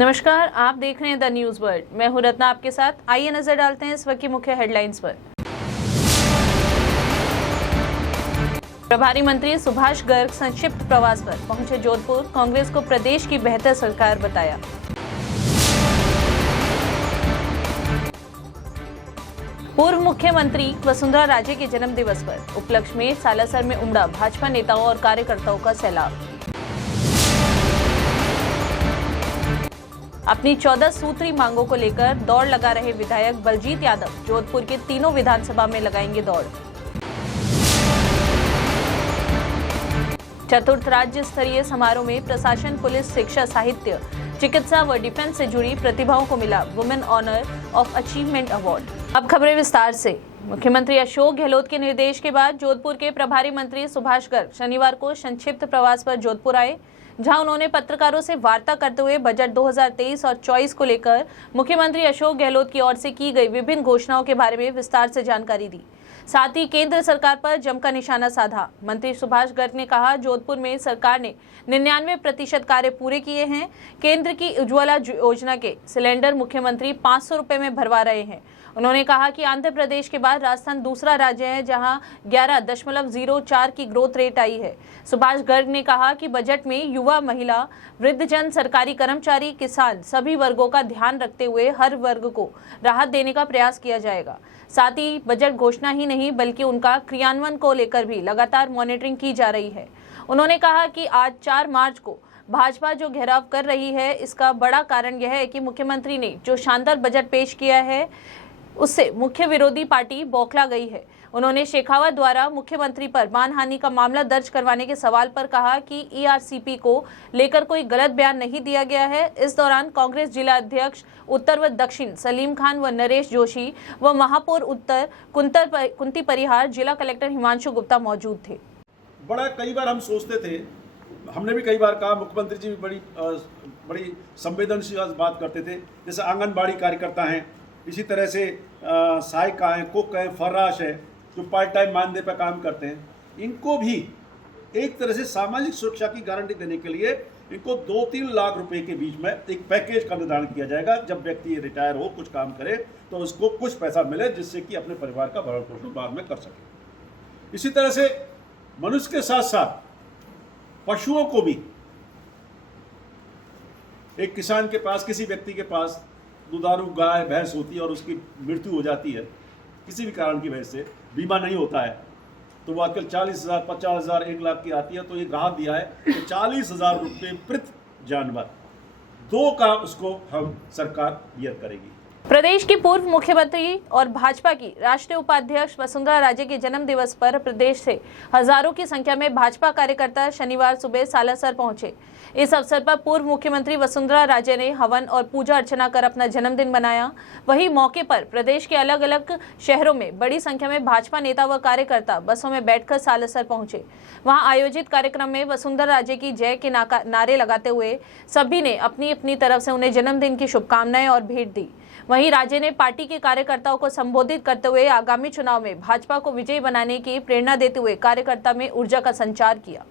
नमस्कार, आप देख रहे हैं द न्यूज वर्ल्ड। मैं हूं रत्ना आपके साथ। आइए नजर डालते हैं इस वक्त की मुख्य हेडलाइंस पर। प्रभारी मंत्री सुभाष गर्ग संक्षिप्त प्रवास पर पहुंचे जोधपुर। कांग्रेस को प्रदेश की बेहतर सरकार बताया। पूर्व मुख्यमंत्री वसुंधरा राजे के जन्म दिवस पर उपलक्ष्य में सालासर में उमड़ा भाजपा नेताओं और कार्यकर्ताओं का सैलाब। अपनी 14 सूत्री मांगों को लेकर दौड़ लगा रहे विधायक बलजीत यादव जोधपुर के तीनों विधानसभा में लगाएंगे दौड़। चतुर्थ राज्य स्तरीय समारोह में प्रशासन, पुलिस, शिक्षा, साहित्य, चिकित्सा व डिफेंस से जुड़ी प्रतिभाओं को मिला women honour of achievement award. अब खबरें विस्तार से। मुख्यमंत्री अशोक गहलोत के निर्देश के बाद जोधपुर के प्रभारी मंत्री सुभाष गर्ग शनिवार को संक्षिप्त प्रवास पर जोधपुर आए, जहां उन्होंने पत्रकारों से वार्ता करते हुए बजट 2023 और 24 को लेकर मुख्यमंत्री अशोक गहलोत की ओर से की गई विभिन्न घोषणाओं के बारे में विस्तार से जानकारी दी। साथ ही केंद्र सरकार पर जमकर निशाना साधा। मंत्री सुभाष गर्ग ने कहा, जोधपुर में सरकार ने 99% कार्य पूरे किए हैं। केंद्र की उज्ज्वला योजना के सिलेंडर मुख्यमंत्री 500 रुपए में भरवा रहे हैं। उन्होंने कहा कि आंध्र प्रदेश के बाद राजस्थान दूसरा राज्य है जहां 11.04 की ग्रोथ रेट आई है। सुभाष गर्ग ने कहा कि बजट में युवा, महिला, वृद्धजन, सरकारी कर्मचारी, किसान सभी वर्गों का ध्यान रखते हुए हर वर्ग को राहत देने का प्रयास किया जाएगा। साथ ही बजट घोषणा ही नहीं बल्कि उनका क्रियान्वयन को लेकर भी लगातार मॉनिटरिंग की जा रही है। उन्होंने कहा कि आज 4 मार्च को भाजपा जो घेराव कर रही है, इसका बड़ा कारण यह है कि मुख्यमंत्री ने जो शानदार बजट पेश किया है उससे मुख्य विरोधी पार्टी बौखला गई है। उन्होंने शेखावत द्वारा मुख्यमंत्री पर मानहानि का मामला दर्ज करवाने के सवाल पर कहा कि ईआरसीपी को लेकर कोई गलत बयान नहीं दिया गया है। इस दौरान कांग्रेस जिला अध्यक्ष उत्तर व दक्षिण सलीम खान व नरेश जोशी व महापौर उत्तर कुंती परिहार, जिला कलेक्टर हिमांशु गुप्ता मौजूद थे। बड़ा कई बार हम सोचते थे, हमने भी कई बार कहा, मुख्यमंत्री जी भी बड़ी संवेदनशील बात करते थे। जैसे आंगनबाड़ी कार्यकर्ता हैं, इसी तरह से सहायिका हैं, कुक हैं, फर्राश है, जो पार्ट टाइम मानदेय पर काम करते हैं, इनको भी एक तरह से सामाजिक सुरक्षा की गारंटी देने के लिए इनको 2-3 लाख रुपए के बीच में एक पैकेज का निर्धारण किया जाएगा। जब व्यक्ति रिटायर हो, कुछ काम करे, तो उसको कुछ पैसा मिले जिससे कि अपने परिवार का भरण पोषण बाद में कर सके। इसी तरह से मनुष्य के साथ साथ पशुओं को भी, एक किसान के पास, किसी व्यक्ति के पास दुधारू गाय भैंस होती है और उसकी मृत्यु हो जाती है किसी भी कारण की वजह से, बीमा नहीं होता है, तो वो आजकल 40,000, 50,000, 1 लाख की आती है। तो एक राहत दिया है कि 40,000 रुपये प्रति जानवर 2 का उसको हम सरकार बियर करेगी। प्रदेश की पूर्व मुख्यमंत्री और भाजपा की राष्ट्रीय उपाध्यक्ष वसुंधरा राजे के जन्म दिवस पर प्रदेश से हजारों की संख्या में भाजपा कार्यकर्ता शनिवार सुबह सालासर पहुंचे। इस अवसर पर पूर्व मुख्यमंत्री वसुंधरा राजे ने हवन और पूजा अर्चना कर अपना जन्मदिन मनाया। वहीं मौके पर प्रदेश के अलग अलग शहरों में बड़ी संख्या में भाजपा नेता व कार्यकर्ता बसों में बैठकर सालासर पहुंचे। वहां आयोजित कार्यक्रम में वसुंधरा राजे की जय के नारे लगाते हुए सभी ने अपनी अपनी तरफ से उन्हें जन्मदिन की शुभकामनाएं और भेंट दी। वहीं राजे ने पार्टी के कार्यकर्ताओं को संबोधित करते हुए आगामी चुनाव में भाजपा को विजयी बनाने की प्रेरणा देते हुए कार्यकर्ता में ऊर्जा का संचार किया।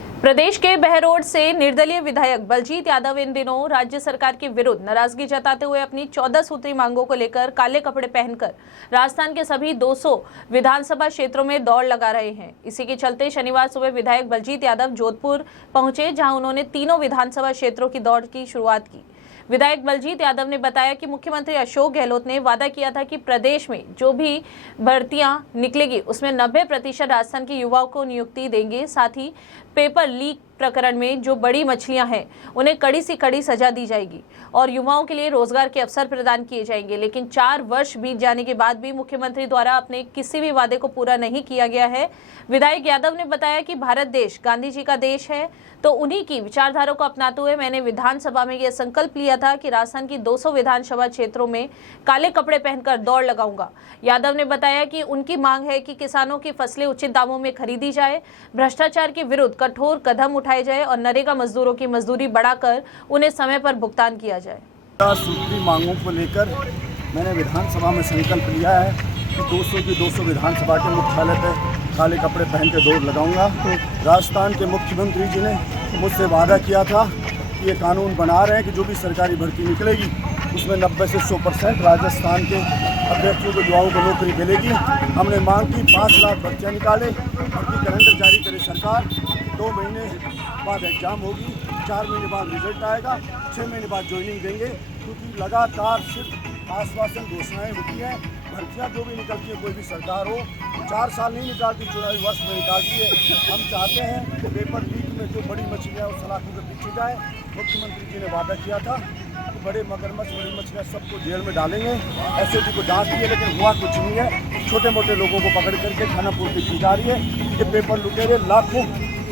प्रदेश के बहरोड से निर्दलीय विधायक बलजीत यादव इन दिनों राज्य सरकार के विरुद्ध नाराजगी जताते हुए अपनी 14 सूत्री मांगों को लेकर काले कपड़े पहनकर राजस्थान के सभी 200 विधानसभा क्षेत्रों में दौड़ लगा रहे हैं। इसी के चलते शनिवार सुबह विधायक बलजीत यादव जोधपुर पहुंचे, जहां उन्होंने तीनों विधानसभा क्षेत्रों की दौड़ की शुरुआत की। विधायक बलजीत यादव ने बताया कि मुख्यमंत्री अशोक गहलोत ने वादा किया था कि प्रदेश में जो भी भर्तियां निकलेगी उसमें 90% राजस्थान के युवाओं को नियुक्ति देंगे। साथ ही पेपर लीक प्रकरण में जो बड़ी मछलियां हैं उन्हें कड़ी से कड़ी सजा दी जाएगी और युवाओं के लिए रोजगार के अवसर प्रदान किए जाएंगे। लेकिन 4 वर्ष बीत जाने के बाद भी मुख्यमंत्री द्वारा अपने किसी भी वादे को पूरा नहीं किया गया है। विधायक यादव ने बताया कि भारत देश गांधी जी का देश है, तो उन्हीं की विचारधारा को अपनाते हुए मैंने विधानसभा में यह संकल्प लिया था कि राजस्थान की 200 विधानसभा क्षेत्रों में काले कपड़े पहनकर दौड़ लगाऊंगा। यादव ने बताया कि उनकी मांग है कि किसानों की फसलें उचित दामों में खरीदी जाए, भ्रष्टाचार के विरुद्ध कठोर कदम उठाए जाए और नरेगा मजदूरों की मजदूरी बढ़ाकर उन्हें समय पर भुगतान किया जाए। सूत्री मांगों को लेकर मैंने विधानसभा में संकल्प लिया है कि 200 की 200 विधानसभा के मुख्यालय पर काले कपड़े पहन के दौड़ लगाऊंगा। राजस्थान के मुख्यमंत्री जी ने मुझसे वादा किया था ये कानून बना रहे हैं कि जो भी सरकारी भर्ती निकलेगी उसमें 90 से 100% राजस्थान के अभ्यर्थियों को, युवाओं को नौकरी मिलेगी। हमने मांग की 5 लाख भर्तियाँ निकाले, भर्ती कैलेंडर जारी करे सरकार, 2 महीने बाद एग्ज़ाम होगी, 4 महीने बाद रिजल्ट आएगा, 6 महीने बाद ज्वाइनिंग देंगे, क्योंकि लगातार सिर्फ आश्वासन घोषणाएँ होती हैं। भर्तियाँ जो भी निकलती है, कोई भी सरकार हो, 4 साल नहीं निकालती, चुनावी वर्ष में निकालती है। हम चाहते हैं कि पेपर लीक में जो बड़ी मछलियाँ और सलाखों के पीछे जाए। मुख्यमंत्री जी ने वादा किया था कि बड़े मगरमच्छ, बड़ी मछलियाँ सबको जेल में डालेंगे। एसओजी को जांच की है, लेकिन हुआ कुछ नहीं है। छोटे मोटे लोगों को पकड़ करके खानापूर्ति की जा रही है। ये पेपर लुटेरे लाखों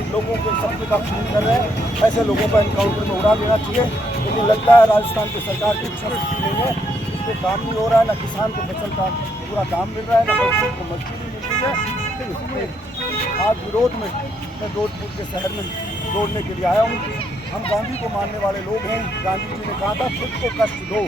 लोगों के सबके का खून कर रहे हैं। ऐसे लोगों को एनकाउंटर में उड़ा देना चाहिए। लेकिन लगता है राजस्थान की सरकार की इच्छा शक्ति नहीं है, इसको काम नहीं हो रहा है। ना किसान को फसल का पूरा दाम मिल रहा है, ना मजदूर को मजदूरी मिल रही है। तो इसमें आज विरोध में मैं जोधपुर के शहर में दौड़ने के लिए आया हूँ। हम गांधी को मानने वाले लोग हैं। गांधी जी ने कहा था, खुद को कष्ट दो,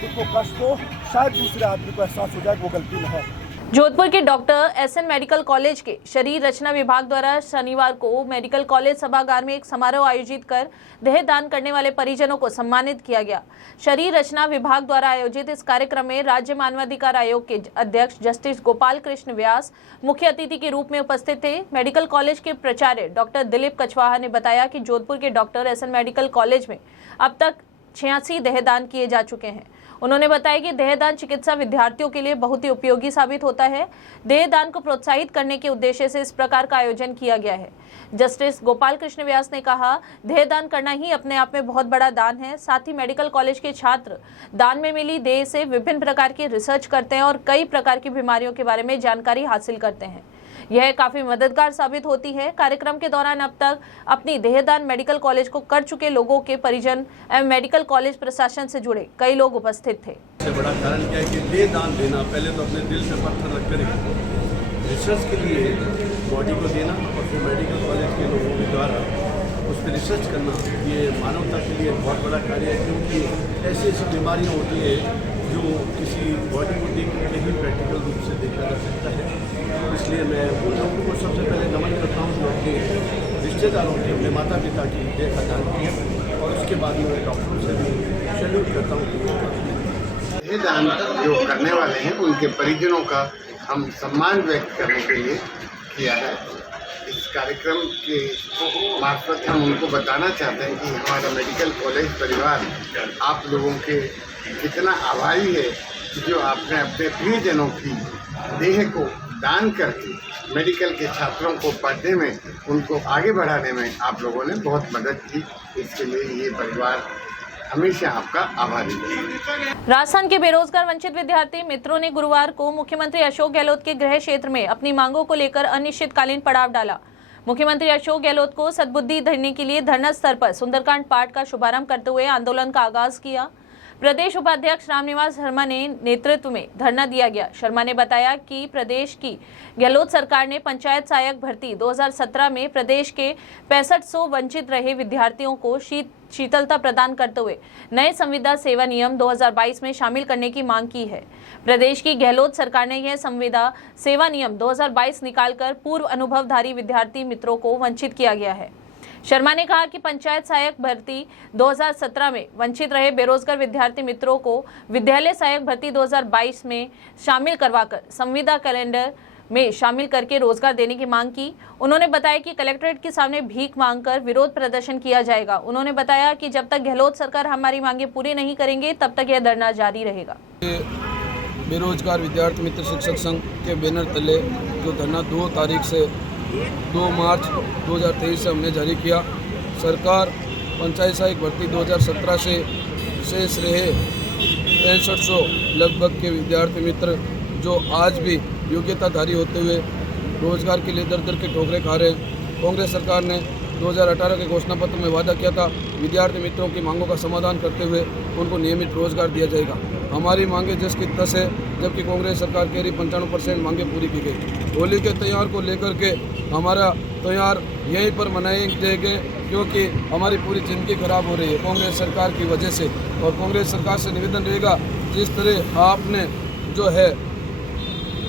खुद को कष्ट दो, शायद दूसरे आदमी को एहसास हो जाए कि वो गलती में है। जोधपुर के डॉक्टर एसएन मेडिकल कॉलेज के शरीर रचना विभाग द्वारा शनिवार को मेडिकल कॉलेज सभागार में एक समारोह आयोजित कर देह दान करने वाले परिजनों को सम्मानित किया गया। शरीर रचना विभाग द्वारा आयोजित इस कार्यक्रम में राज्य मानवाधिकार आयोग के अध्यक्ष जस्टिस गोपाल कृष्ण व्यास मुख्य अतिथि के रूप में उपस्थित थे। मेडिकल कॉलेज के प्राचार्य डॉक्टर दिलीप कछवाहा ने बताया कि जोधपुर के डॉक्टर एसएन मेडिकल कॉलेज में अब तक 86 देहदान किए जा चुके हैं। उन्होंने बताया कि देहदान चिकित्सा विद्यार्थियों के लिए बहुत ही उपयोगी साबित होता है। देहदान को प्रोत्साहित करने के उद्देश्य से इस प्रकार का आयोजन किया गया है। जस्टिस गोपाल कृष्ण व्यास ने कहा, देहदान करना ही अपने आप में बहुत बड़ा दान है। साथ ही मेडिकल कॉलेज के छात्र दान में मिली देह से विभिन्न प्रकार की रिसर्च करते हैं और कई प्रकार की बीमारियों के बारे में जानकारी हासिल करते हैं। यह काफी मददगार साबित होती है। कार्यक्रम के दौरान अब तक अपनी देहदान मेडिकल कॉलेज को कर चुके लोगों के परिजन एवं मेडिकल कॉलेज प्रशासन से जुड़े कई लोग उपस्थित थे। सबसे बड़ा कारण क्या है कि देहदान देना, पहले तो अपने दिल से पत्थर रख कर रिसर्च के लिए बॉडी को देना और फिर मेडिकल कॉलेज के लोगों के द्वारा उस पर रिसर्च करना, ये मानवता के लिए बहुत बड़ा कार्य है। क्योंकि ऐसी ऐसी बीमारियाँ होती है जो किसी बॉडी को देख के ही प्रैक्टिकल रूप से देखा जा सकता है। इसलिए मैं उन लोगों को सबसे पहले नमन करता हूँ जो अपने रिश्तेदारों के, अपने माता पिता की देह का दान किया, और उसके बाद मैं डॉक्टरों से भी सैल्यूट करता हूँ। ये दान जो करने वाले हैं उनके परिजनों का हम सम्मान व्यक्त करने के लिए किया है। इस कार्यक्रम के मार्फत हम उनको बताना चाहते हैं कि हमारा मेडिकल कॉलेज परिवार आप लोगों के कितना आभारी है कि जो आपने अपने प्रियजनों की देह को दान करके मेडिकल के छात्रों को पढ़ने में, उनको आगे बढ़ाने में आप लोगों ने बहुत मदद की। इसके लिए ये परिवार हमेशा आपका आभारी है। राजस्थान के बेरोजगार वंचित विद्यार्थी मित्रों ने गुरुवार को मुख्यमंत्री अशोक गहलोत के गृह क्षेत्र में अपनी मांगों को लेकर अनिश्चितकालीन पड़ाव डाला। मुख्यमंत्री अशोक गहलोत को सद्बुद्धि देने के लिए धरना स्थल पर सुंदरकांड पाठ का शुभारंभ करते हुए आंदोलन का आगाज किया। प्रदेश उपाध्यक्ष रामनिवास शर्मा ने नेतृत्व में धरना दिया गया। शर्मा ने बताया कि प्रदेश की गहलोत सरकार ने पंचायत सहायक भर्ती 2017 में प्रदेश के 6500 वंचित रहे विद्यार्थियों को शीतलता प्रदान करते हुए नए संविदा सेवा नियम 2022 में शामिल करने की मांग की है। प्रदेश की गहलोत सरकार ने यह संविदा सेवा नियम 2022 निकालकर पूर्व अनुभवधारी विद्यार्थी मित्रों को वंचित किया गया है। शर्मा ने कहा कि पंचायत सहायक भर्ती 2017 में वंचित रहे बेरोजगार विद्यार्थी मित्रों को विद्यालय सहायक भर्ती 2022 में शामिल करवाकर संविदा कैलेंडर में शामिल करके रोजगार देने की मांग की। उन्होंने बताया कि कलेक्ट्रेट के सामने भीख मांगकर विरोध प्रदर्शन किया जाएगा। उन्होंने बताया कि जब तक गहलोत सरकार हमारी मांगे पूरी नहीं करेंगे तब तक यह धरना जारी रहेगा। बेरोजगार विद्यार्थी मित्र शिक्षक संघ के बैनर तले जो धरना 2 तारीख से 2 मार्च 2023 से हमने जारी किया। सरकार पंचायत सहायक भर्ती 2017 से शेष रहे 6500 लगभग के विद्यार्थी मित्र जो आज भी योग्यताधारी होते हुए रोजगार के लिए दर दर के ठोकरें खा रहे हैं। कांग्रेस सरकार ने 2018 के घोषणा पत्र में वादा किया था विद्यार्थी मित्रों की मांगों का समाधान करते हुए उनको नियमित रोजगार दिया जाएगा। हमारी मांगे जिस की तस है, जबकि कांग्रेस सरकार कह रही 95% मांगे पूरी की गई। होली के त्यौहार को लेकर के हमारा त्यौहार यहीं पर मनाए जाएंगे क्योंकि हमारी पूरी ज़िंदगी खराब हो रही है कांग्रेस सरकार की वजह से। और कांग्रेस सरकार से निवेदन रहेगा, जिस तरह आपने जो है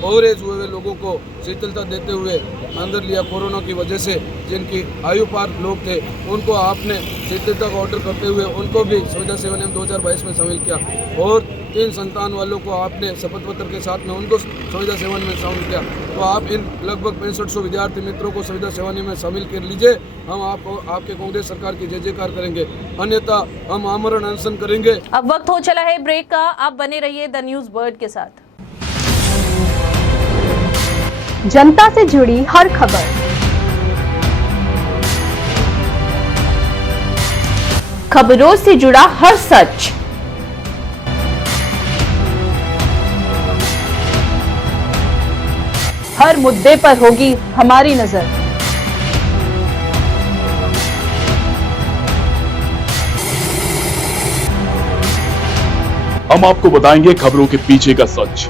ओवर एज हुए लोगों को शीतलता देते हुए अंदर लिया। कोरोना की वजह से जिनकी आयु पार लोग थे उनको आपने शीतलता का ऑर्डर करते हुए उनको भी संविदा सेवा नियम 2022 में शामिल किया, और 3 संतान वालों को आपने शपथ पत्र के साथ में उनको संविदा सेवा में शामिल किया। तो आप इन लगभग 6500 विद्यार्थी मित्रों को संविदा सेवा में शामिल कर लीजिए। हम आपको आपके कांग्रेस सरकार की जय जयकार करेंगे, अन्यथा हम आमरण अनशन करेंगे। अब वक्त हो चला है ब्रेक का, आप बने रहिए द न्यूज़ वर्ल्ड के साथ। जनता से जुड़ी हर खबर, खबरों से जुड़ा हर सच, हर मुद्दे पर होगी हमारी नजर। हम आपको बताएंगे खबरों के पीछे का सच।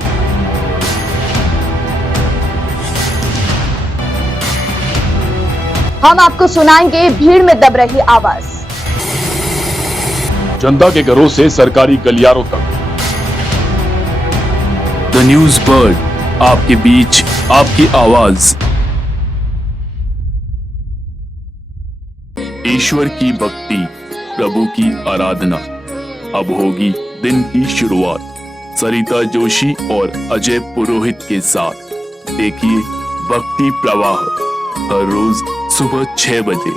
हम आपको सुनाएंगे भीड़ में दब रही आवाज। जनता के घरों से सरकारी गलियारों तक। द न्यूज़ वर्ल्ड, आपके बीच, आपकी आवाज। ईश्वर की भक्ति, प्रभु की आराधना। अब होगी दिन की शुरुआत सरिता जोशी और अजय पुरोहित के साथ। देखिए भक्ति प्रवाह हर रोज सुबह 6 बजे।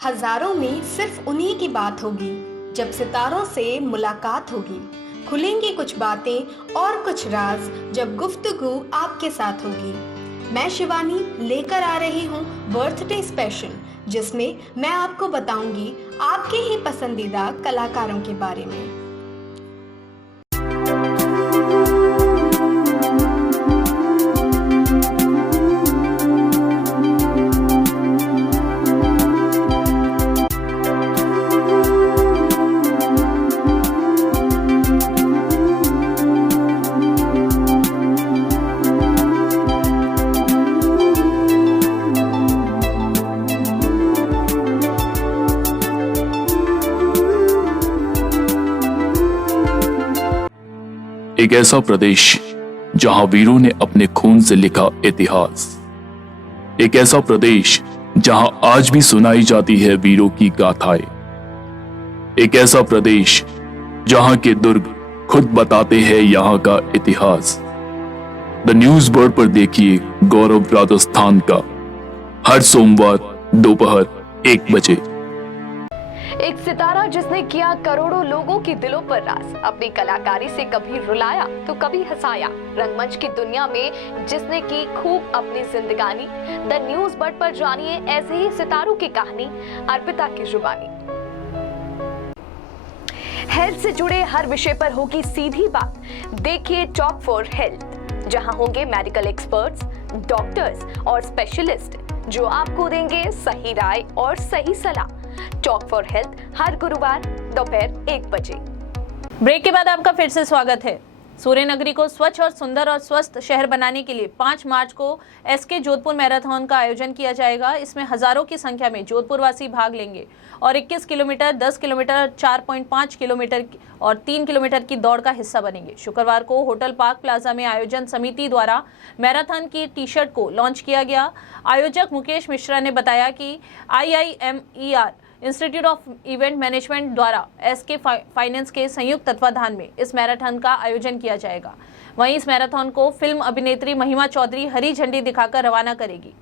हजारों में सिर्फ उन्हीं की बात होगी जब सितारों से मुलाकात होगी। खुलेंगी कुछ बातें और कुछ राज जब गुफ्तगू आपके साथ होगी। मैं शिवानी लेकर आ रही हूँ बर्थडे स्पेशल, जिसमें मैं आपको बताऊंगी आपके ही पसंदीदा कलाकारों के बारे में। एक ऐसा प्रदेश जहां वीरों ने अपने खून से लिखा इतिहास। एक ऐसा प्रदेश जहां आज भी सुनाई जाती है वीरों की गाथाएं। एक ऐसा प्रदेश जहां के दुर्ग खुद बताते हैं यहां का इतिहास। द न्यूज़ वर्ल्ड पर देखिए गौरव राजस्थान का, हर सोमवार दोपहर 1 बजे। एक सितारा जिसने किया करोड़ों लोगों के दिलों पर राज, अपनी कलाकारी से कभी रुलाया तो कभी हंसाया। रंगमंच की दुनिया में जिसने की खूब अपनी जिंदगानी। द न्यूज़ वर्ल्ड पर जानिए ऐसे ही सितारों की कहानी, अर्पिता की जुबानी। हेल्थ से जुड़े हर विषय पर होगी सीधी बात। देखिए टॉक फॉर हेल्थ, जहां होंगे मेडिकल एक्सपर्ट्स, डॉक्टर्स और स्पेशलिस्ट जो आपको देंगे सही राय और सही सलाह। टॉक फॉर हेल्थ हर गुरुवार दोपहर 1 बजे। ब्रेक के बाद आपका फिर से स्वागत है। सूर्य नगरी को स्वच्छ और सुंदर और स्वस्थ शहर बनाने के लिए 5 मार्च को एसके जोधपुर मैराथन का आयोजन किया जाएगा। इसमें हजारों की संख्या में जोधपुर वासी भाग लेंगे और 21 किलोमीटर, 10 किलोमीटर, 4.5 किलोमीटर और 3 किलोमीटर की दौड़ का हिस्सा बनेंगे। शुक्रवार को होटल पार्क प्लाजा में आयोजन समिति द्वारा मैराथन की टी-शर्ट को लॉन्च किया गया। आयोजक मुकेश मिश्रा ने बताया कि IIMER institute of event management द्वारा एसके फाइनेंस के संयुक्त तत्वाधान में इस मैराथन का आयोजन किया जाएगा। वहीं इस मैराथन को फिल्म अभिनेत्री महिमा चौधरी हरी झंडी दिखाकर रवाना करेगी।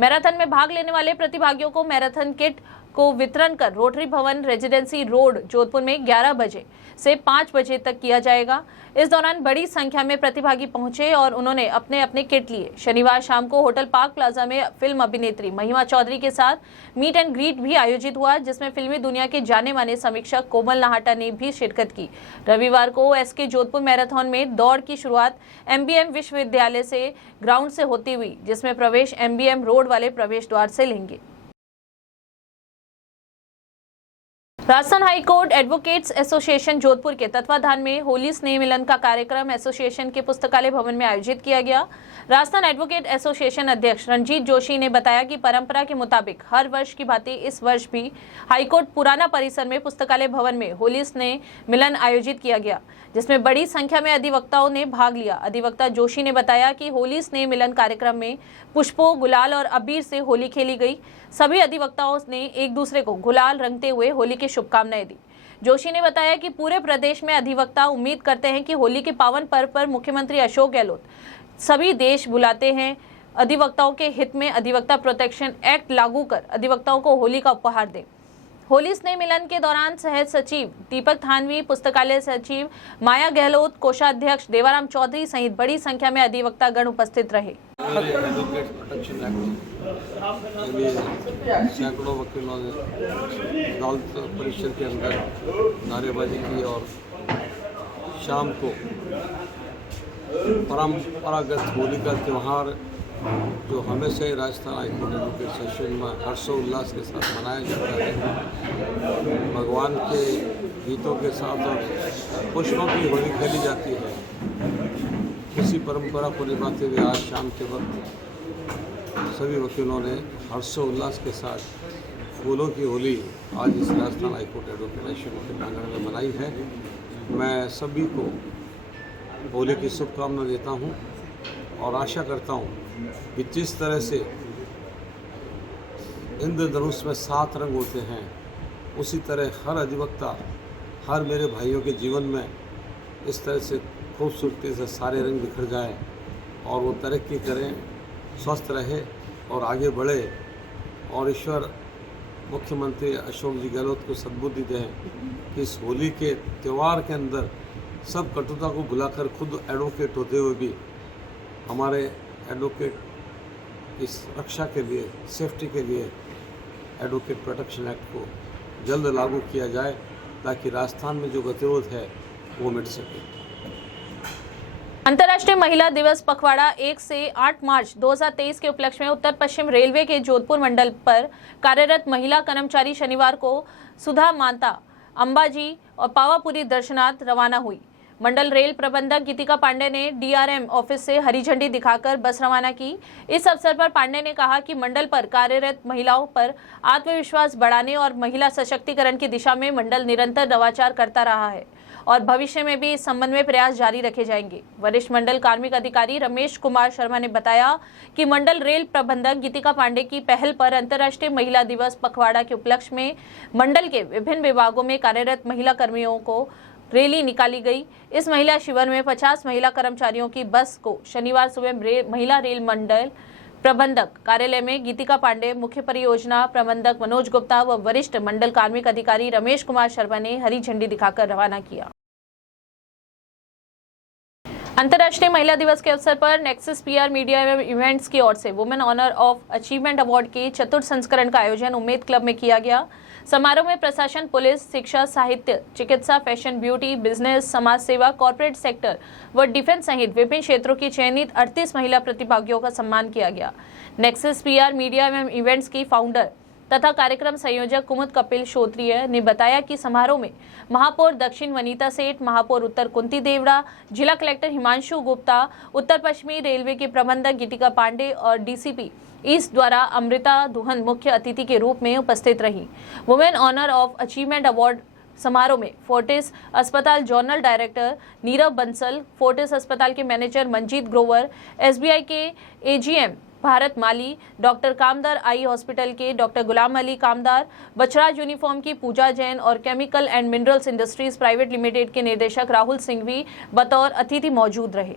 मैराथन में भाग लेने वाले प्रतिभागियों को मैराथन किट को वितरण कर रोटरी भवन रेजिडेंसी रोड जोधपुर में 11 बजे से 5 बजे तक किया जाएगा। इस दौरान बड़ी संख्या में प्रतिभागी पहुंचे और उन्होंने अपने अपने किट लिए। शनिवार शाम को होटल पार्क प्लाजा में फिल्म अभिनेत्री महिमा चौधरी के साथ मीट एंड ग्रीट भी आयोजित हुआ, जिसमें फिल्मी दुनिया के जाने माने समीक्षक कोमल नाहटा ने भी शिरकत की। रविवार को एसके जोधपुर मैराथन में दौड़ की शुरुआत MBM विश्वविद्यालय से ग्राउंड से होती हुई, जिसमें प्रवेश MBM रोड वाले प्रवेश द्वार से लेंगे। Rajasthan high court advocates association Jodhpur के तत्वाधान में होली स्नेह मिलन का कार्यक्रम एसोसिएशन के पुस्तकालय भवन में आयोजित किया गया। राजस्थान एडवोकेट एसोसिएशन अध्यक्ष रंजीत जोशी ने बताया कि परंपरा के मुताबिक हर वर्ष की भांति इस वर्ष भी हाईकोर्ट पुराना परिसर में पुस्तकालय भवन में होली स्नेह मिलन आयोजित किया गया, जिसमें बड़ी संख्या में अधिवक्ताओं ने भाग लिया। अधिवक्ता जोशी ने बताया कि होली स्नेह मिलन कार्यक्रम में पुष्पों, गुलाल और अबीर से होली खेली गई। सभी अधिवक्ताओं ने एक दूसरे को गुलाल रंगते हुए होली की शुभकामनाएं दी। जोशी ने बताया कि पूरे प्रदेश में अधिवक्ता उम्मीद करते हैं कि होली के पावन पर्व पर मुख्यमंत्री अशोक गहलोत सभी देश बुलाते हैं। अधिवक्ताओं के हित में अधिवक्ता प्रोटेक्शन एक्ट लागू कर अधिवक्ताओं को होली का उपहार दें। होली स्नेह मिलन के दौरान सह सचिव दीपक थानवी, पुस्तकालय सचिव माया गहलोत, कोषाध्यक्ष देवाराम चौधरी सहित बड़ी संख्या में अधिवक्ता गण उपस्थित रहे। सैकड़ों वकीलों ने अदालत परिसर के अंदर नारेबाजी की और शाम को परंपरागत होली का त्यौहार जो हमेशा ही राजस्थान हाईकोर्ट एडवोकेट सेशन में हर्षोल्लास के साथ मनाया जाता है। भगवान के गीतों के साथ और पुष्पों की होली खेली जाती है। इसी परंपरा को निभाते हुए आज शाम के वक्त सभी वकीलों ने हर्षोल्लास के साथ फूलों की होली आज इस राजस्थान हाईकोर्ट एडवोकेट सेशन के प्रांगण में मनाई है। मैं सभी को होली की शुभकामना देता हूं और आशा करता हूं कि जिस तरह से इंद्रधनुष में 7 रंग होते हैं, उसी तरह हर अधिवक्ता, हर मेरे भाइयों के जीवन में इस तरह से खूबसूरती से सारे रंग बिखर जाएं और वो तरक्की करें, स्वस्थ रहे और आगे बढ़े और ईश्वर मुख्यमंत्री अशोक जी गहलोत को सद्बुद्धि दें कि इस होली के त्यौहार के अंदर सब कटुता को भुलाकर खुद एडवोकेट होते हुए भी हमारे एडवोकेट इस रक्षा के लिए, सेफ्टी के लिए एडवोकेट प्रोटेक्शन एक्ट को जल्द लागू किया जाए ताकि राजस्थान में जो गतिरोध है वो मिट सके। अंतर्राष्ट्रीय महिला दिवस पखवाड़ा 1 से 8 मार्च 2023 के उपलक्ष्य में उत्तर पश्चिम रेलवे के जोधपुर मंडल पर कार्यरत महिला कर्मचारी शनिवार को सुधा माता, अंबाजी और पावापुरी दर्शनार्थ रवाना हुई। मंडल रेल प्रबंधक गीतिका पांडे ने डीआरएम ऑफिस से हरी झंडी दिखाकर बस रवाना की। इस अवसर पर पांडे ने कहा कि मंडल पर कार्यरत महिलाओं पर आत्मविश्वास बढ़ाने और महिला सशक्तिकरण की दिशा में मंडल निरंतर नवाचार करता रहा है और भविष्य में भी इस संबंध में प्रयास जारी रखे जाएंगे। वरिष्ठ मंडल कार्मिक अधिकारी रमेश कुमार शर्मा ने बताया कि मंडल रेल प्रबंधक गीतिका पांडे की पहल पर अंतर्राष्ट्रीय महिला दिवस पखवाड़ा के उपलक्ष्य में मंडल के विभिन्न विभागों में कार्यरत महिला कर्मियों को रैली निकाली गई। इस महिला शिविर में 50 महिला कर्मचारियों की बस को शनिवार सुबह महिला रेल मंडल प्रबंधक कार्यालय में गीतिका पांडे, मुख्य परियोजना प्रबंधक मनोज गुप्ता व वरिष्ठ मंडल कार्मिक अधिकारी रमेश कुमार शर्मा ने हरी झंडी दिखाकर रवाना किया। अंतर्राष्ट्रीय महिला दिवस के अवसर पर नेक्सस पीआर मीडिया एवं इवेंट्स की ओर से women honour of achievement award के चतुर्थ संस्करण का आयोजन उम्मेद क्लब में किया गया। समारोह में प्रशासन, पुलिस, शिक्षा, साहित्य, चिकित्सा, फैशन, ब्यूटी, बिजनेस, समाज सेवा, कॉर्पोरेट सेक्टर व डिफेंस सहित विभिन्न क्षेत्रों की चयनित 38 महिला प्रतिभागियों का सम्मान किया गया। नेक्सस पीआर मीडिया एवं इवेंट्स की फाउंडर तथा कार्यक्रम संयोजक कुमुद कपिल श्रोत्रिय ने बताया कि समारोह में महापौर दक्षिण वनीता सेठ, महापौर उत्तर कुंती देवड़ा, जिला कलेक्टर हिमांशु गुप्ता, उत्तर पश्चिमी रेलवे के प्रबंधक गीतिका पांडे और डीसीपी ईस्ट द्वारा अमृता दुहन मुख्य अतिथि के रूप में उपस्थित रही। Women honour of achievement award समारोह में फोर्टिस अस्पताल जोनल डायरेक्टर नीरव बंसल, फोर्टिस अस्पताल के मैनेजर मंजीत ग्रोवर, एसबीआई के AGM Bharat Mali, doctor Kamdar eye hospital के डॉक्टर गुलाम अली कामदार, बछराज यूनिफॉर्म की पूजा जैन और chemical and minerals industries private limited के निर्देशक राहुल सिंह भी बतौर अतिथि मौजूद रहे।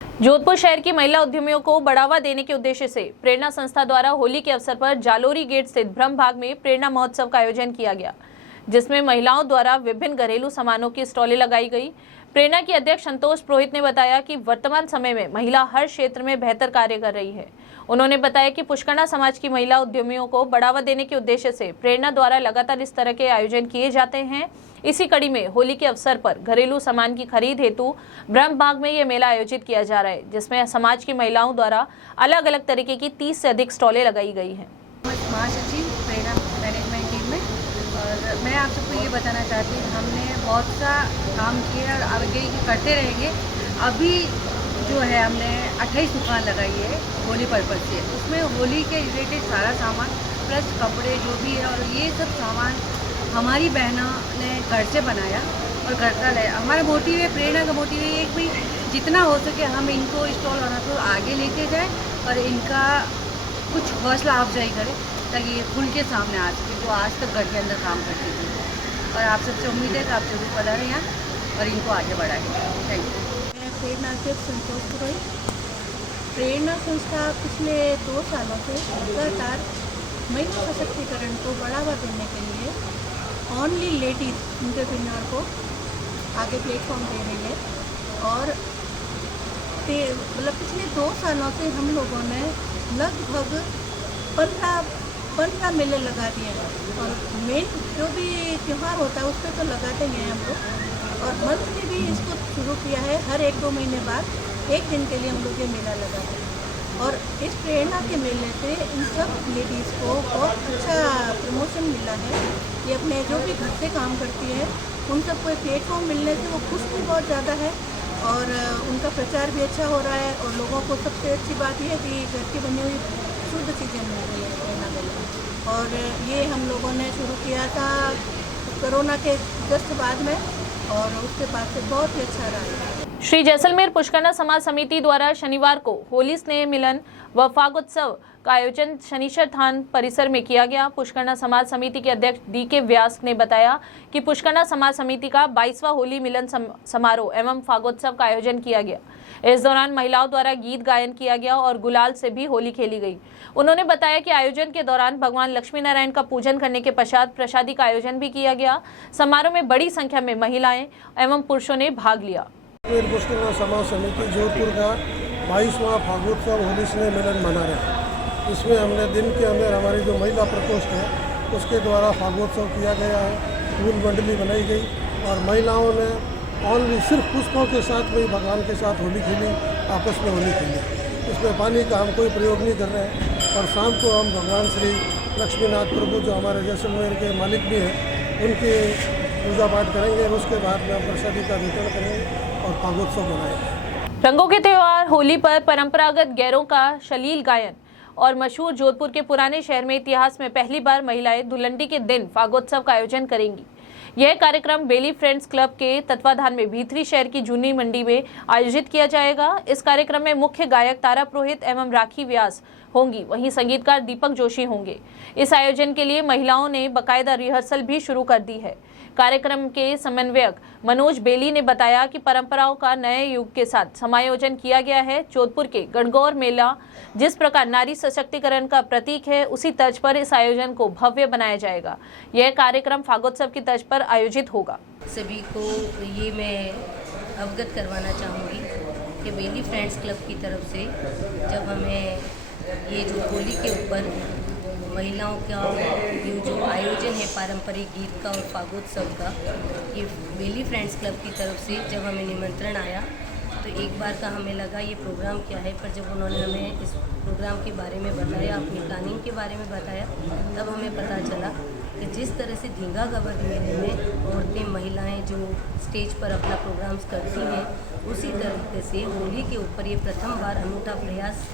जोधपुर शहर की महिला उद्यमियों को बढ़ावा देने के उद्देश्य से प्रेरणा संस्था द्वारा होली के अवसर पर जालोरी गेट स्थित ब्रह्म भाग में प्रेरणा महोत्सव का आयोजन किया गया, जिसमें महिलाओं द्वारा विभिन्न घरेलू सामानों की स्टॉलें लगाई गई। प्रेरणा की अध्यक्ष संतोष पुरोहित ने बताया कि वर्तमान समय में महिला हर क्षेत्र में बेहतर कार्य कर रही है। उन्होंने बताया कि पुष्करणा समाज की महिला उद्यमियों को बढ़ावा देने के उद्देश्य से प्रेरणा द्वारा लगातार इस तरह के आयोजन किए जाते हैं। इसी कड़ी में होली के अवसर पर घरेलू सामान की खरीद हेतु ब्रह्म बाग में यह मेला आयोजित किया जा रहा है, जिसमें समाज की महिलाओं द्वारा अलग अलग तरीके की 30 से अधिक स्टॉलें लगाई गई हैं। महासचिव प्रेरणा मैनेजमेंट टीम में मैं आप सबको ये बताना चाहती हूँ, हमने बहुत सा काम किया और आगे करते रहेंगे। अभी जो है हमने 28 दुकान लगाई है होली पर्पज़ से, उसमें होली के रिलेटेड सारा सामान प्लस कपड़े जो भी है, और ये सब सामान हमारी बहनों ने घर से बनाया और घर का लाया। हमारा मोटिव है, प्रेरणा का मोटिव है कि जितना हो सके हम इनको स्टॉल बना तो आगे लेके जाएं और इनका कुछ हौसला अफजाई करें ताकि ये खुल के सामने आ सके, जो आज तक घर के अंदर काम करती थी। और आप सबसे उम्मीद है कि आप जरूर पधारें यहाँ और इनको आगे बढ़ाएं। Thank you. मैं प्रेरणा अध्यक्ष संतोष पुरोहित। प्रेरणा संस्था पिछले 2 सालों से लगातार महिला सशक्तिकरण को बढ़ावा देने के लिए ओनली लेडीज एंटरप्रेन्योर को आगे प्लेटफॉर्म दे रही है। और मतलब पिछले 2 सालों से हम लोगों ने लगभग 15 मेले लगा दिए हैं। और मेन जो भी त्यौहार होता है उस पर तो लगाते ही हैं हम लोग। और मंथली भी इसको शुरू किया है, हर 1-2 महीने बाद 1 दिन के लिए हम लोग ये मेला लगाते हैं। और इस प्रेरणा के मेले से इन सब लेडीज़ को बहुत अच्छा प्रमोशन मिला है। ये अपने जो भी घर से काम करती है उन सबको एक प्लेटफॉर्म मिलने से वो खुश भी बहुत ज़्यादा है और उनका प्रचार भी अच्छा हो रहा है। और लोगों को सबसे अच्छी बात यह है कि घर की बनी हुई शुद्ध चीज़ें मिल रही है प्रेरणा मेले। और ये हम लोगों ने शुरू किया था कोरोना के जस्ट बाद में, और उसके बाद से बहुत ही अच्छा रहा है। श्री जैसलमेर पुष्करना समाज समिति द्वारा शनिवार को होली स्नेह मिलन व फागोत्सव का आयोजन शनिश्चर थान परिसर में किया गया। पुष्करना समाज समिति के अध्यक्ष डी.के. व्यास ने बताया कि पुष्करना समाज समिति का 22वां होली मिलन समारोह एवं फागोत्सव का आयोजन किया गया। इस दौरान महिलाओं द्वारा गीत गायन किया गया और गुलाल से भी होली खेली गई। उन्होंने बताया कि आयोजन के दौरान भगवान लक्ष्मी नारायण का पूजन करने के पश्चात प्रसादी का आयोजन भी किया गया। समारोह में बड़ी संख्या में महिलाएं एवं पुरुषों ने भाग लिया। पुष्करना समाज समिति जोधपुर का 22वां फागोत्सव होली स्नेह मिलन मना रहे हैं। इसमें हमने दिन के अंदर हमारी जो महिला प्रकोष्ठ है उसके द्वारा फागोत्सव किया गया है। फूल मंडली बनाई गई और महिलाओं ने ओनली सिर्फ पुष्पों के साथ में भगवान के साथ होली खेली, आपस में होली खेली। इसमें पानी का हम कोई प्रयोग नहीं कर रहे हैं। और शाम को हम भगवान श्री लक्ष्मीनाथ प्रभु जो हमारे जैसलमेर के मालिक भी हैं उनकी पूजा पाठ करेंगे और उसके बाद में हम प्रसादी का वितरण करेंगे और फागोत्सव मनाएंगे। रंगों के त्योहार होली पर परंपरागत गैरों का शलील गायन और मशहूर जोधपुर के पुराने शहर में इतिहास में पहली बार महिलाएं धुलंडी के दिन फागोत्सव का आयोजन करेंगी। यह कार्यक्रम बेली फ्रेंड्स क्लब के तत्वाधान में भीतरी शहर की जूनी मंडी में आयोजित किया जाएगा। इस कार्यक्रम में मुख्य गायक तारा पुरोहित एवं राखी व्यास होंगी, वहीं संगीतकार दीपक जोशी होंगे। इस आयोजन के लिए महिलाओं ने बाकायदा रिहर्सल भी शुरू कर दी है। कार्यक्रम के समन्वयक मनोज बेली ने बताया कि परंपराओं का नए युग के साथ समायोजन किया गया है। जोधपुर के गणगौर मेला जिस प्रकार नारी सशक्तिकरण का प्रतीक है, उसी तर्ज पर इस आयोजन को भव्य बनाया जाएगा। यह कार्यक्रम फागोत्सव की तर्ज पर आयोजित होगा। सभी को ये मैं अवगत करवाना चाहूँगी कि बेली फ्रेंड्स क्लब की तरफ से जब हमें ये जो होली के ऊपर महिलाओं का ये जो आयोजन है पारंपरिक गीत का और फागोत्सव का, ये बेली फ्रेंड्स क्लब की तरफ से जब हमें निमंत्रण आया तो एक बार का हमें लगा ये प्रोग्राम क्या है, पर जब उन्होंने हमें इस प्रोग्राम के बारे में बताया, अपनी प्लानिंग के बारे में बताया, तब हमें पता चला कि जिस तरह से धींगा गवर्दी मेले में औरतें महिलाएं जो स्टेज पर अपना प्रोग्राम्स करती हैं, उसी तरीके से होली के ऊपर ये प्रथम बार अनूठा प्रयास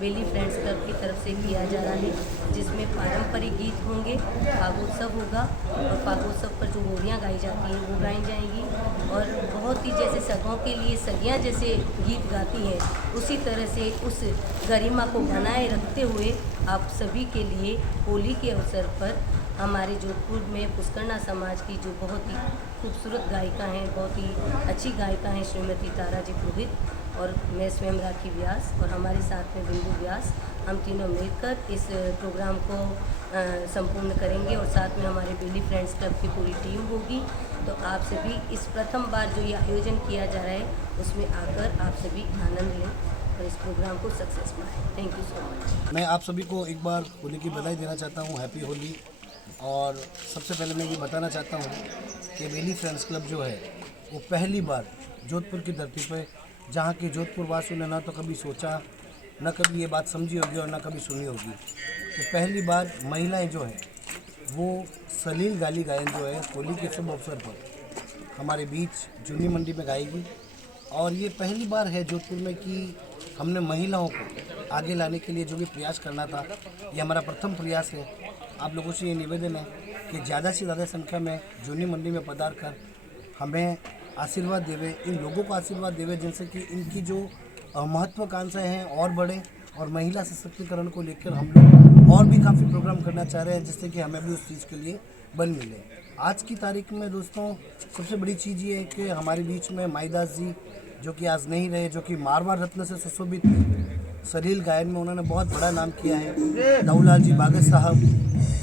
बेली फ्रेंड्स क्लब की तरफ से किया जा रहा है, जिसमें पारंपरिक गीत होंगे, फागोत्सव होगा और फागोत्सव पर जो होलियाँ गाई जाती हैं वो गाई जाएंगी और बहुत ही जैसे सगों के लिए सगियाँ जैसे गीत गाती हैं, उसी तरह से उस गरिमा को बनाए रखते हुए आप सभी के लिए होली के अवसर पर हमारे जोधपुर में पुष्करना समाज की जो बहुत ही खूबसूरत गायिका हैं, बहुत ही अच्छी गायिका हैं श्रीमती तारा जी पुरोहित और मैं स्वयं राखी व्यास और हमारे साथ में बिंदु व्यास, हम तीनों मिलकर इस प्रोग्राम को संपूर्ण करेंगे और साथ में हमारे बेली फ्रेंड्स क्लब की पूरी टीम होगी। तो आप सभी इस प्रथम बार जो ये आयोजन किया जा रहा है उसमें आकर आप सभी आनंद लें और इस प्रोग्राम को सक्सेस पाएं। Thank you so much. मैं आप सभी को एक बार होली की बधाई देना चाहता हूँ, हैप्पी होली। और सबसे पहले मैं ये बताना चाहता हूँ कि बेली फ्रेंड्स क्लब जो है वो पहली बार जोधपुर की धरती पर, जहाँ के जोधपुर वासियों ने ना तो कभी सोचा, न कभी ये बात समझी होगी और ना कभी सुनी होगी, तो पहली बार महिलाएं जो हैं वो सलील गाली गायन जो है होली के शुभ अवसर पर हमारे बीच जूनी मंडी में गाएगी। और ये पहली बार है जोधपुर में कि हमने महिलाओं को आगे लाने के लिए जो भी प्रयास करना था, ये हमारा प्रथम प्रयास है। आप लोगों से ये निवेदन है कि ज़्यादा से ज़्यादा संख्या में जूनी मंडी में पधार कर हमें आशीर्वाद देवे, इन लोगों को आशीर्वाद देवे, जिनसे कि इनकी जो महत्वाकांक्षाएँ हैं और बढ़े। और महिला सशक्तिकरण को लेकर हम लोग और भी काफ़ी प्रोग्राम करना चाह रहे हैं, जिससे कि हमें भी उस चीज़ के लिए बल मिले। आज की तारीख में दोस्तों सबसे बड़ी चीज़ ये है कि हमारे बीच में माईदास जी जो कि आज नहीं रहे, जो कि मारवाड़ रत्न से सुशोभित सलील गायन में उन्होंने बहुत बड़ा नाम किया है। दाऊलाल जी बागत साहब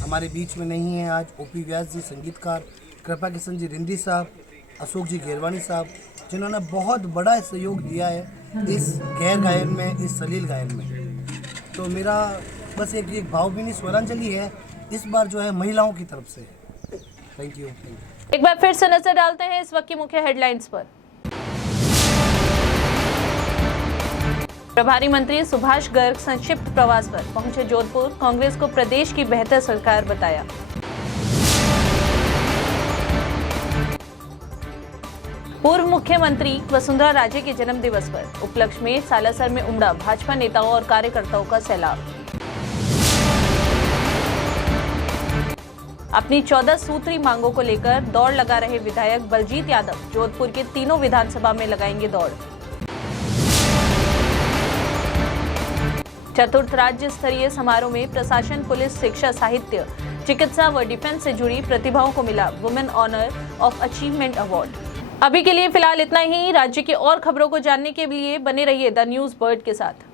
हमारे बीच में नहीं है आज। ओपी व्यास जी संगीतकार, कृपा किशन जी रिंदी साहब, अशोक जी घेरवानी साहब, जिन्होंने बहुत बड़ा सहयोग दिया है इस गैर गायन में, इस सलील गायन में। तो मेरा बस एक भावभीनी स्वरांजलि है इस बार जो है महिलाओं की तरफ से। Thank you. एक बार फिर से नजर डालते हैं इस वक्त की मुख्य हेडलाइंस पर। प्रभारी मंत्री सुभाष गर्ग संक्षिप्त प्रवास पर पहुंचे जोधपुर, कांग्रेस को प्रदेश की बेहतर सरकार बताया। पूर्व मुख्यमंत्री वसुंधरा राजे के जन्म दिवस पर उपलक्ष्य में सालासर में उमड़ा भाजपा नेताओं और कार्यकर्ताओं का सैलाब। अपनी 14 सूत्री मांगों को लेकर दौड़ लगा रहे विधायक बलजीत यादव जोधपुर के तीनों विधानसभा में लगाएंगे दौड़। चतुर्थ राज्य स्तरीय समारोह में प्रशासन, पुलिस, शिक्षा, साहित्य, चिकित्सा व डिफेंस से जुड़ी प्रतिभाओं को मिला women honour of achievement award. अभी के लिए फिलहाल इतना ही। राज्य की और खबरों को जानने के लिए बने रहिए द न्यूज़ बर्ड के साथ।